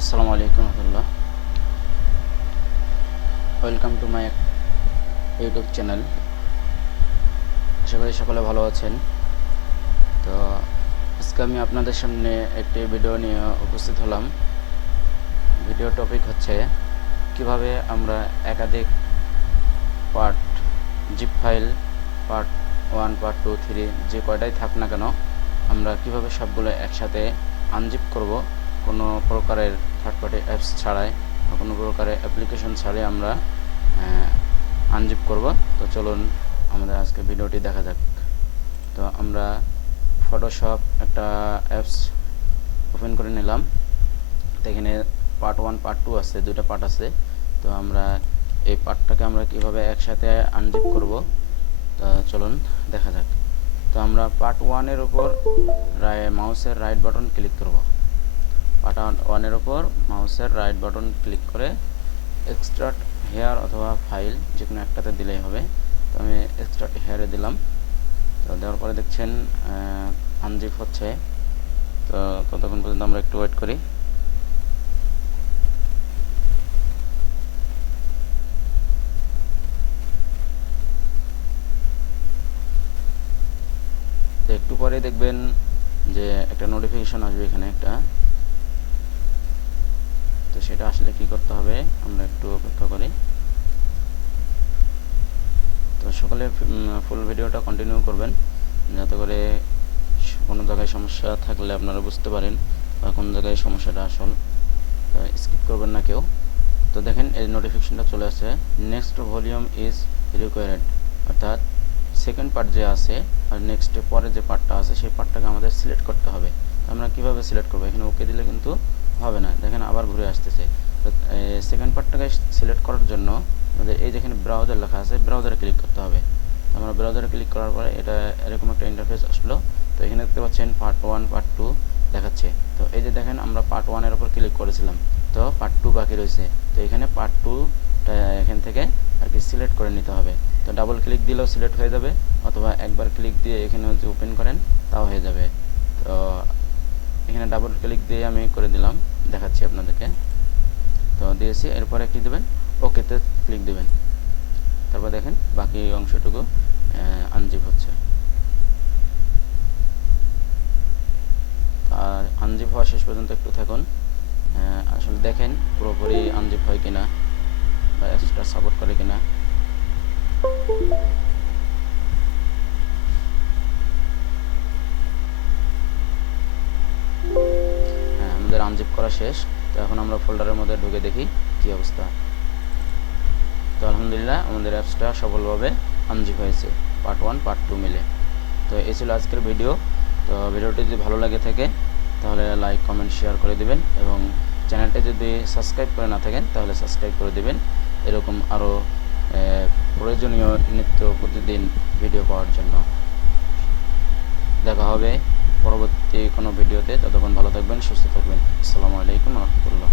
আসসালামু আলাইকুম রহমতুল্লাহ। Welcome to my YouTube channel আশা করি সকলে ভালো আছেন। তো আজকে আমি আপনাদের সামনে একটি ভিডিও নিয়ে উপস্থিত হলাম। ভিডিও টপিক হচ্ছে, কীভাবে আমরা একাধিক part zip file part one part two three যে কয়টাই থাক না কেন, আমরা কীভাবে সবগুলো একসাথে আনজিপ করব কোনো প্রকারের থার্ড পার্টি অ্যাপস ছাড়াই বা কোনো প্রকারের অ্যাপ্লিকেশন ছাড়াই আমরা আনজিপ করব। তো চলুন আমাদের আজকে ভিডিওটি দেখা যাক। তো আমরা ফটোশপ একটা অ্যাপস ওপেন করে নিলাম। তো এখানে পার্ট ওয়ান পার্ট টু আছে দুটো পার্ট আছে। তো আমরা এই পার্টটাকে আমরা কীভাবে একসাথে আনজিপ করব? তা চলুন দেখা যাক। তো আমরা পার্ট ওয়ানের উপর মাউসের রাইট বাটন ক্লিক করব। পার্ট ওয়ানের ওপর মাউসের রাইট বাটন ক্লিক করে এক্সট্রাক্ট হেয়ার অথবা ফাইল যে কোনো একটাতে দিলেই হবে। তো আমি এক্সট্রাক্ট হেয়ারে দিলাম। তো দেওয়ার পরে দেখছেন আনজিপ হচ্ছে। তো ততক্ষণ পর্যন্ত আমরা একটু ওয়েট করি। তো একটু পরে দেখবেন যে একটা নোটিফিকেশন আসবে এখানে একটা। সেটা আসলে কি করতে হবে, আমরা একটু অপেক্ষা করি। তো সকলে ফুল ভিডিওটা কন্টিনিউ করবেন, যাতে করে কোনো জায়গায় সমস্যা থাকলে আপনারা বুঝতে পারেন বা কোন জায়গায় সমস্যাটা আসল। স্কিপ করবেন না কেউ। তো দেখেন, এই নোটিফিকেশনটা চলে আসছে নেক্সট ভলিউম ইজ রিকোয়ার্ড অর্থাৎ সেকেন্ড পার্ট যে আছে, আর নেক্সট পরে যে পার্টটা আছে, সেই পার্টটাকে আমাদের সিলেক্ট করতে হবে। আমরা কীভাবে সিলেক্ট করব? এখানে ওকে দিলে কিন্তু আবার ঘুরে আসতেছে। সেকেন্ড পার্টটাকে সিলেক্ট করার জন্য আমাদের এই যেখানে ব্রাউজার লেখা আছে ব্রাউজারে ক্লিক করতে হবে। আমরা ব্রাউজারে ক্লিক করার পরে এটা এরকম একটা ইন্টারফেস আসলো। তো এখানে দেখতে পাচ্ছেন পার্ট ওয়ান পার্ট টু দেখাচ্ছে। তো এই যে দেখেন আমরা পার্ট ওয়ানের উপর ক্লিক করেছিলাম। তো পার্ট টু বাকি রয়েছে। তো এখানে পার্ট টুটা এখান থেকে আর কি সিলেক্ট করে নিতে হবে। তো ডাবল ক্লিক দিলেও সিলেক্ট হয়ে যাবে, অথবা একবার ক্লিক দিয়ে এখানে যদি ওপেন করেন, তাও হয়ে যাবে। ডাবল ক্লিক দিয়ে আমি করে দিলাম, দেখাচ্ছি আপনাদেরকে। তো দিয়েছি, এরপরে কি দেবেন? ওকেতে ক্লিক দেবেন। তারপর দেখেন, বাকি অংশটুকু আনজিপ হচ্ছে। আর আনজিপ হওয়া শেষ পর্যন্ত একটু থাকুন। আসলে দেখেন, পুরোপুরি আনজিপ হয় কিনা বা এক্সট্রা সাপোর্ট করে কিনা। করা শেষ। তো এখন আমরা ফোল্ডারের মধ্যে ঢুকে দেখি কি অবস্থা। তো আলহামদুলিল্লাহ আমাদের অ্যাপসটা সফলভাবে আনজিপ হয়েছে পার্ট ওয়ান পার্ট টু মিলে। তো এই ছিল আজকের ভিডিও। তো ভিডিওটি যদি ভালো লাগে থাকে, তাহলে লাইক কমেন্ট শেয়ার করে দিবেন এবং চ্যানেলটা যদি সাবস্ক্রাইব করে না থাকেন, তাহলে সাবস্ক্রাইব করে দিবেন। এরকম আরও প্রয়োজনীয় নিত্য প্রতিদিন ভিডিও পাওয়ার জন্য। দেখা হবে পরবর্তী কোনো ভিডিওতে ততক্ষণ ভালো থাকবেন সুস্থ থাকবেন। আসসালামু আলাইকুম রহমতুল্লাহ।